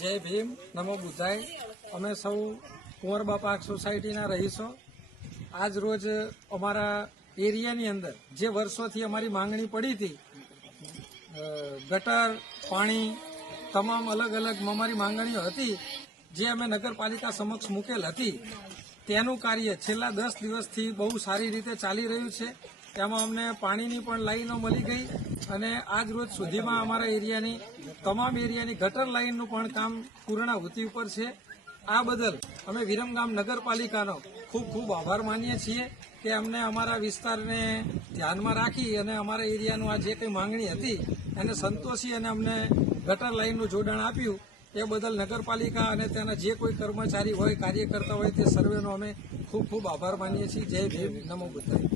જય ભીમ, નમો બુદ્ધાય. અમે સૌ કુંવરબા પાર્ક સોસાયટીના રહીશો. આજ રોજ અમારા એરિયાની અંદર જે વર્ષોથી અમારી માંગણી પડી હતી ગટર, પાણી, તમામ અલગ અલગ અમારી માંગણીઓ હતી, જે અમે નગરપાલિકા સમક્ષ મૂકેલ હતી. તેનું કાર્ય છેલ્લા દસ દિવસથી બહુ સારી રીતે ચાલી રહ્યું છે. તેમાં અમને પાણીની પણ લાઈનો મળી ગઈ અને આજ રોજ સુધીમાં અમારા એરિયાની, તમામ એરિયાની ગટર લાઇનનું પણ કામ પૂર્ણાહુતિ ઉપર છે. આ બદલ અમે વિરમગામ નગરપાલિકાનો ખૂબ ખૂબ આભાર માનીએ છીએ કે અમને અમારા વિસ્તારને ધ્યાનમાં રાખી અને અમારા એરિયાનું આ જે કંઈ માંગણી હતી, એને સંતોષી અને અમને ગટર લાઈનનું જોડાણ આપ્યું, એ બદલ નગરપાલિકા અને તેના જે કોઈ કર્મચારી હોય, કાર્યકર્તા હોય, તે સર્વેનો અમે ખૂબ ખૂબ આભાર માનીએ છીએ. જય ભીમ. નમો બુદ્ધાય.